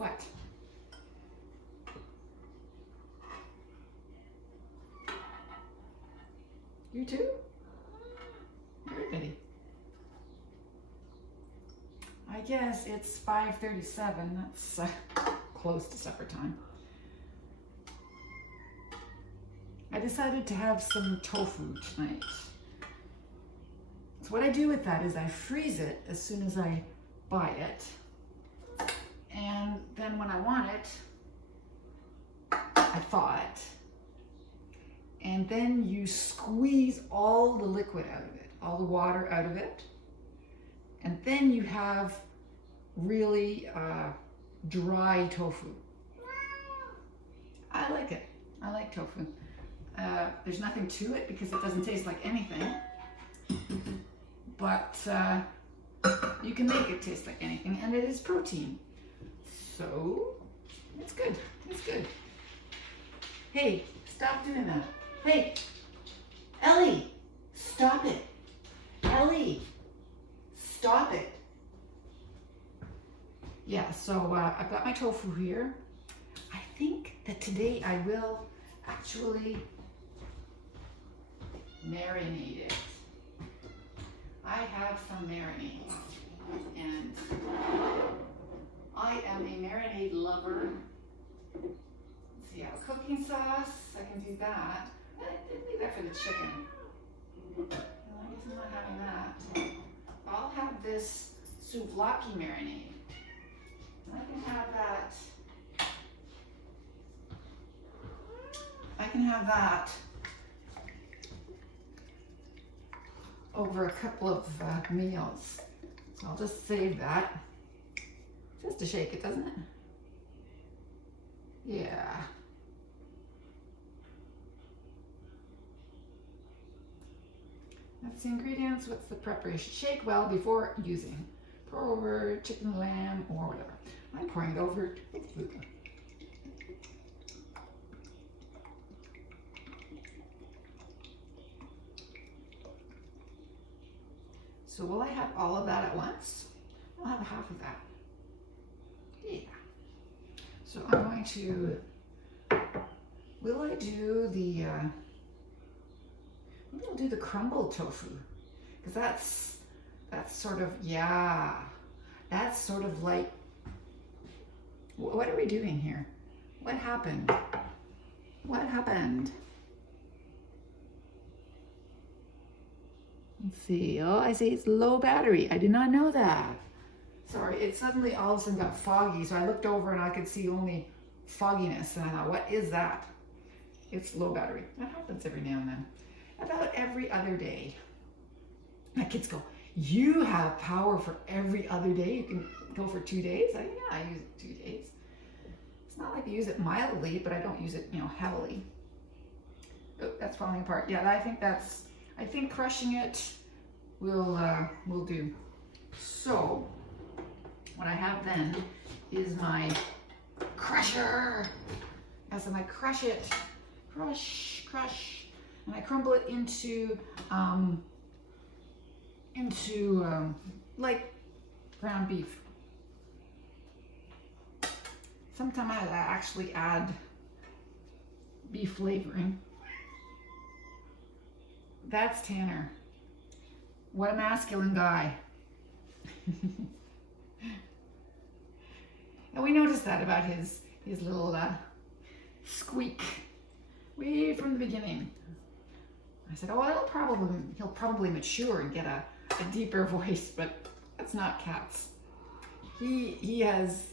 What? You too? Everybody. I guess it's 5:37. That's close to supper time. I decided to have some tofu tonight. So what I do with that is I freeze it as soon as I buy it. And then when I want it, I thaw it. And then you squeeze all the liquid out of it, all the water out of it. And then you have really dry tofu. I like it. I like tofu. There's nothing to it because it doesn't taste like anything. But you can make it taste like anything, and it is protein. So it's good. It's good. Hey, stop doing that. Hey, Ellie, stop it. Ellie, stop it. Yeah, so I've got my tofu here. I think that today I will actually marinate it. I have some marinade, and I am a marinade lover. Let's see, I have a cooking sauce. I can do that. I didn't leave that for the chicken. No, I guess I'm not having that. I'll have this souvlaki marinade. I can have that. I can have that over a couple of meals. So I'll just save that. Just to shake it, doesn't it? Yeah. That's the ingredients. What's the preparation? Shake well before using. Pour over chicken, lamb, or whatever. I'm pouring it over with food. So will I have all of that at once? I'll have half of that. Yeah. So I'm going to, will I do the, maybe I'll do the crumbled tofu. Because that's sort of, yeah, that's sort of like, what are we doing here? What happened? What happened? Let's see. Oh, I see it's low battery. I did not know that. Sorry, it suddenly all of a sudden got foggy, so I looked over and I could see only fogginess, and I thought, what is that? It's low battery. That happens every now and then. About every other day. My kids go, you have power for every other day? You can go for 2 days? Yeah, I use it 2 days. It's not like I use it mildly, but I don't use it, heavily. Oh, that's falling apart. Yeah, I think crushing it will do. So what I have then is my crusher. And so I crush it, crush, and I crumble it into like ground beef. Sometimes I actually add beef flavoring. That's Tanner. What a masculine guy. And we noticed that about his little squeak way from the beginning. I said, oh, he'll probably mature and get a deeper voice, but that's not Cat's. He has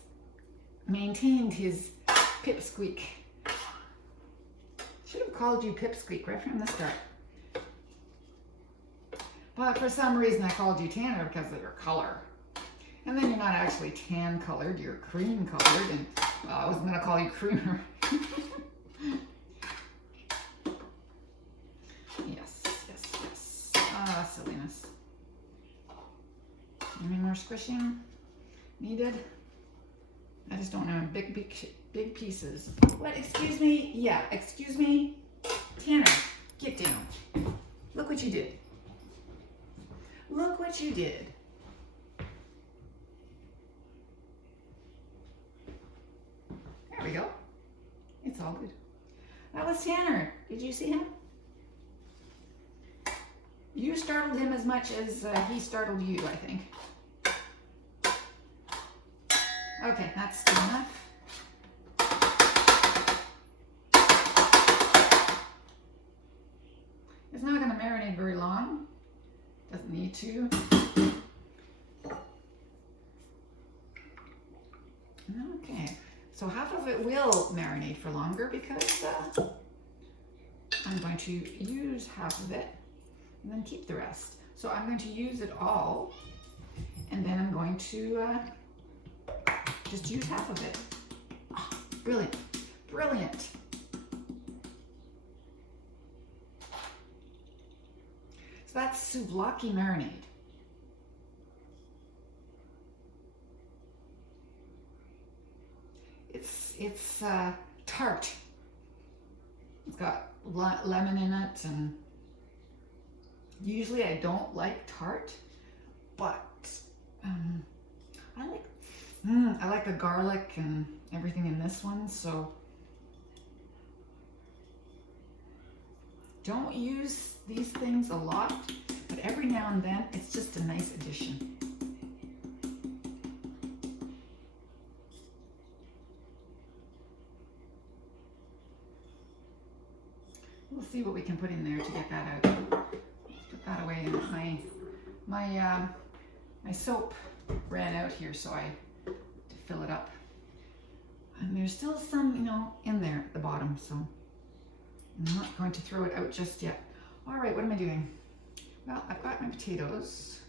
maintained his pipsqueak. Should have called you pipsqueak right from the start. But for some reason I called you Tanner because of your color. And then you're not actually tan colored, you're cream colored, and I wasn't gonna call you creamer. Yes. Ah, silliness. Any more squishing needed? I just don't know, big pieces. What, excuse me? Yeah, excuse me? Tanner, get down. Look what you did. Look what you did. we go. It's all good. That was Tanner. Did you see him? You startled him as much as he startled you, I think. Okay, that's enough. It's not going to marinate very long. Doesn't need to. Okay, so half of it will marinate for longer because I'm going to use half of it and then keep the rest. So I'm going to use it all, and then I'm going to just use half of it. Oh, brilliant, brilliant. So that's souvlaki marinade. It's tart. It's got lemon in it, and usually I don't like tart, but I like the garlic and everything in this one, so don't use these things a lot, but every now and then it's just a nice addition. We'll see what we can put in there to get that out. Let's put that away. My soap ran out here, so I had to fill it up. And there's still some, in there at the bottom, so I'm not going to throw it out just yet. All right, what am I doing? Well, I've got my potatoes.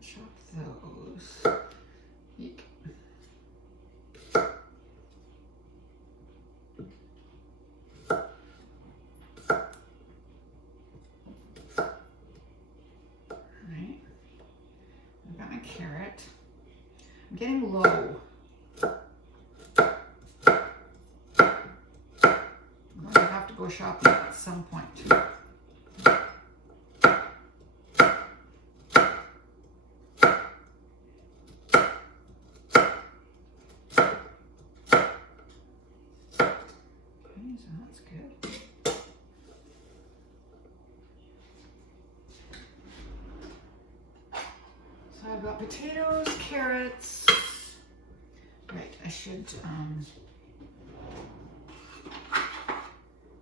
Chop those. Eek. Carrot. I'm getting low. I'm going to have to go shopping at some point. Okay, so that's good. I've got potatoes, carrots. Right, I should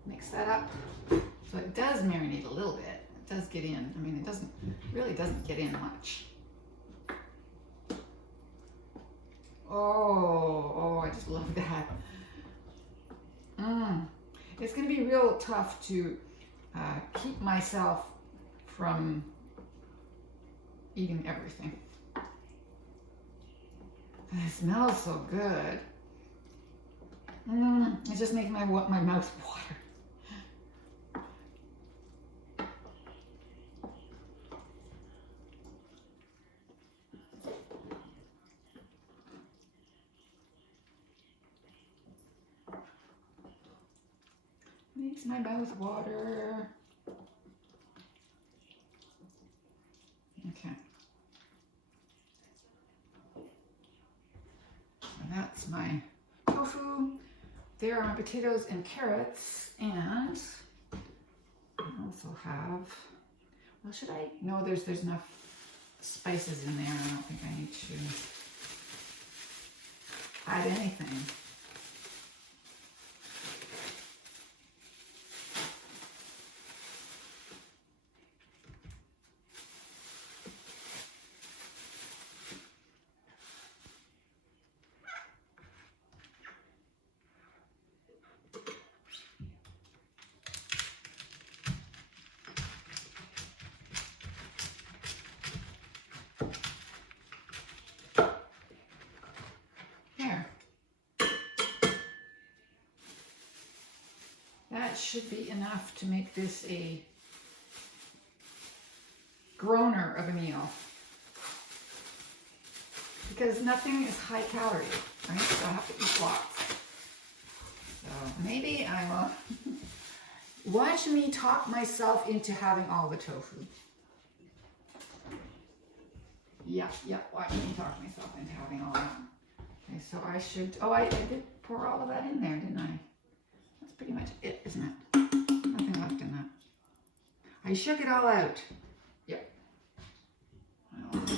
mix that up. So it does marinate a little bit. It does get in. I mean, it really doesn't get in much. Oh, I just love that. It's going to be real tough to keep myself from eating everything. It smells so good. It's just making my mouth water. Makes my mouth water. Okay. That's my tofu. There are my potatoes and carrots, and I also have, well, should I? No, there's enough spices in there. I don't think I need to add anything. That should be enough to make this a groaner of a meal. Because nothing is high calorie, right? So I have to eat lots. So maybe I will watch me talk myself into having all the tofu. Yeah, watch me talk myself into having all that. Okay, so I should, oh, I did pour all of that in there, didn't I? That's pretty much it, isn't it? Nothing left in that. I shook it all out. Yep. Well, there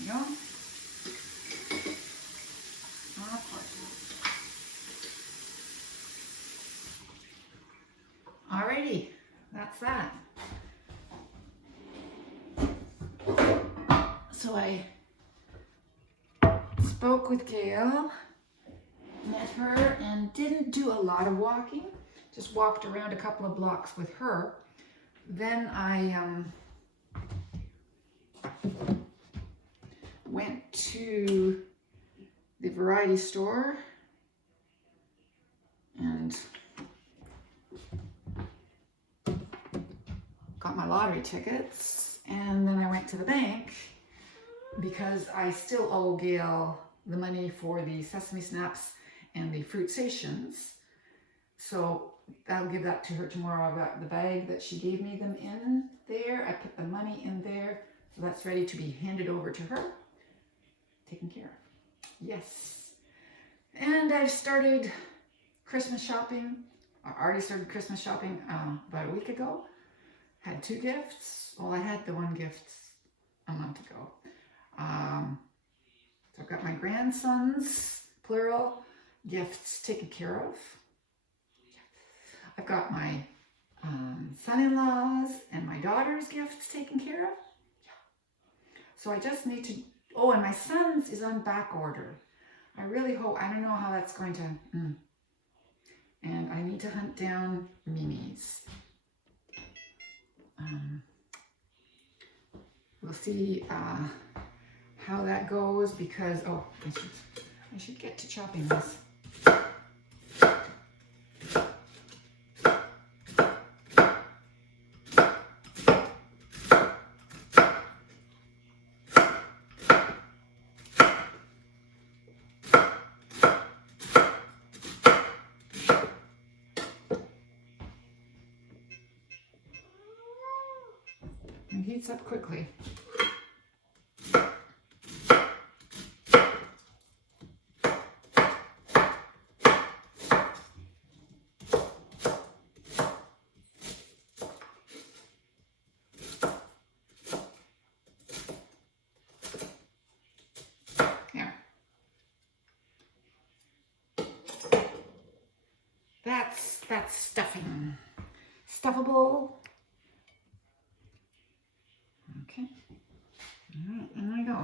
you go. Alrighty, that's that. So I spoke with Gail, met her, and didn't do a lot of walking. Just walked around a couple of blocks with her. Then I went to the variety store and got my lottery tickets, and then I went to the bank because I still owe Gail the money for the sesame snaps and the fruit stations. So I'll give that to her tomorrow. I've got the bag that she gave me them in there. I put the money in there, so that's ready to be handed over to her. Taken care of. Yes. And I've started Christmas shopping. I already started Christmas shopping about a week ago. Had 2 gifts. Well, I had the 1 gift a month ago. So I've got my grandsons, plural, gifts taken care of. I've got my son-in-law's and my daughter's gifts taken care of. So I just need to, oh, and my son's is on back order. I really hope, I don't know how that's going to, and I need to hunt down Mimi's. We'll see how that goes because, oh, I should get to chopping this. It heats up quickly. There. That's stuffing. Stuffable. Okay. All right, in I go.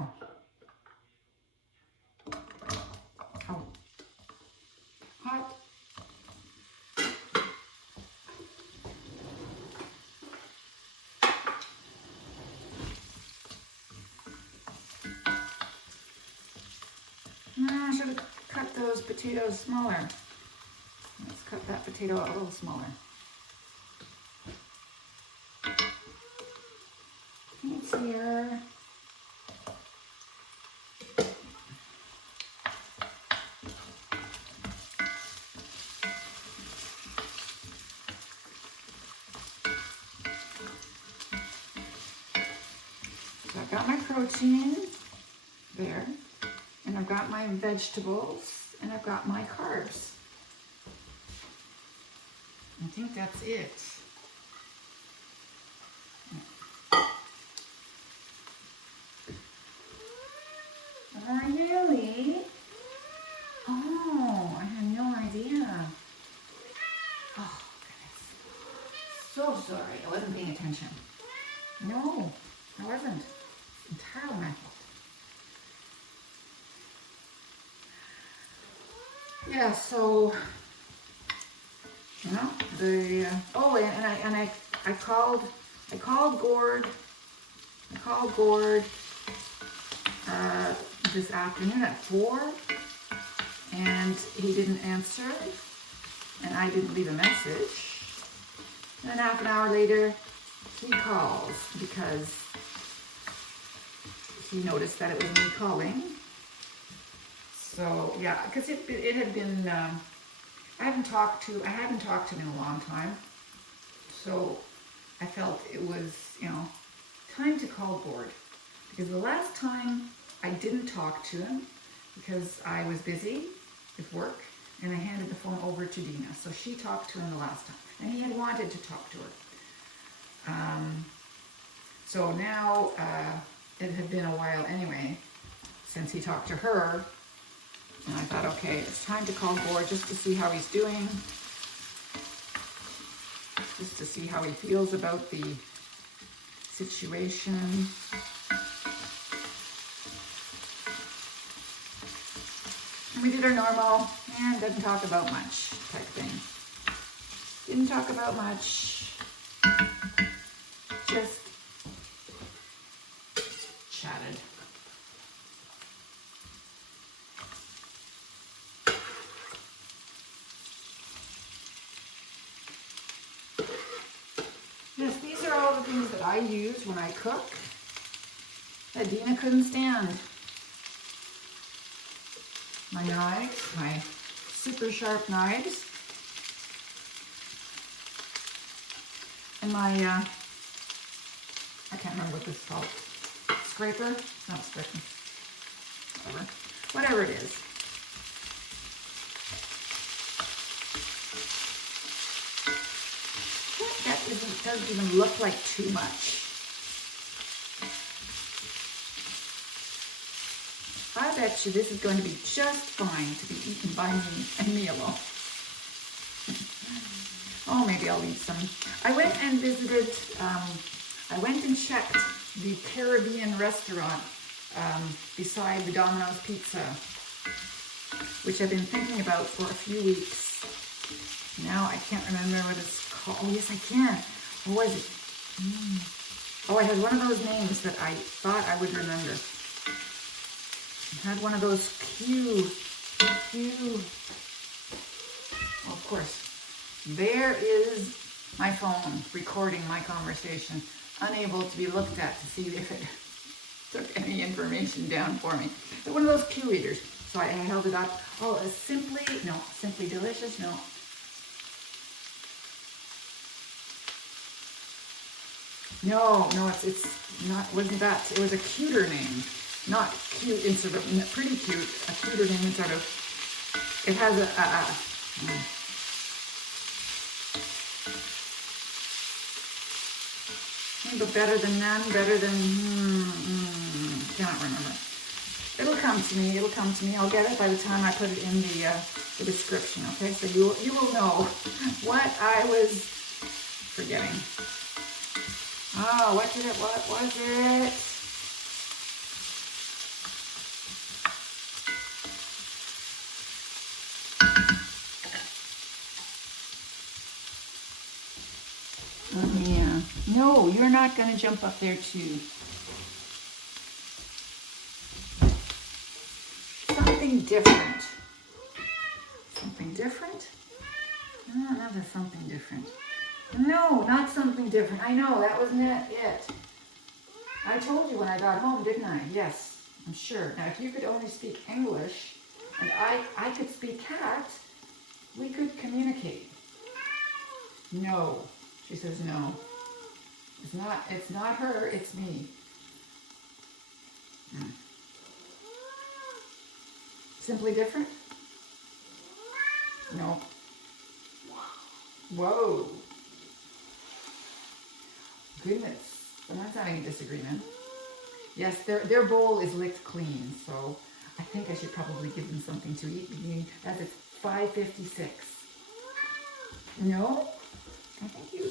Oh. Hot. I should have cut those potatoes smaller. Let's cut that potato a little smaller. It's here. So I've got my protein there, and I've got my vegetables, and I've got my carbs. I think that's it. Really? Oh, I had no idea. Oh, goodness. So sorry. I wasn't paying attention. No, I wasn't. Entirely my fault. Yeah, so, you know, the, oh, and I called Gord. I called Gord this afternoon at 4, and he didn't answer, and I didn't leave a message. And then half an hour later, he calls because he noticed that it was me calling. So yeah, because it had been, I haven't talked to him in a long time. So I felt it was, time to call Gord. Because the last time I didn't talk to him because I was busy with work, and I handed the phone over to Dina. So she talked to him the last time, and he had wanted to talk to her. So now it had been a while anyway since he talked to her, and I thought, okay, it's time to call Gord just to see how he's doing, just to see how he feels about the situation. We did our normal, and didn't talk about much type thing. Didn't talk about much, just chatted. Yes, these are all the things that I use when I cook that Dina couldn't stand. My knives, my super sharp knives, and my, I can't remember what this is called, scraper? Not scraper, whatever it is. That doesn't even look like too much. I bet you this is going to be just fine to be eaten by me and me alone. Oh, maybe I'll eat some. I went and visited, I went and checked the Caribbean restaurant beside the Domino's Pizza, which I've been thinking about for a few weeks. Now I can't remember what it's called. Oh, yes, I can. What was it? Oh, it had one of those names that I thought I would remember. It had one of those Q. Oh, of course. There is my phone recording my conversation, unable to be looked at to see if it took any information down for me. But one of those Q readers. So I held it up. Oh, Simply Delicious, no. No, it's not, wasn't that, it was a cuter name. Not cute, instead of pretty cute, a cuter name instead of, it has but better than none, better than, cannot remember. It'll come to me, I'll get it by the time I put it in the description, okay? So you will know what I was forgetting. Oh, what was it? Oh, yeah. No, you're not going to jump up there too. Something different. Something different? No, another something different. No, not something different. I know, that wasn't it. I told you when I got home, didn't I? Yes, I'm sure. Now, if you could only speak English, and I could speak cat, we could communicate. No. She says no. It's not her, it's me. Simply different? No. Whoa. Goodness. We're not having a disagreement. Yes, their bowl is licked clean, so I think I should probably give them something to eat, beginning as it's 5:56. No? I think you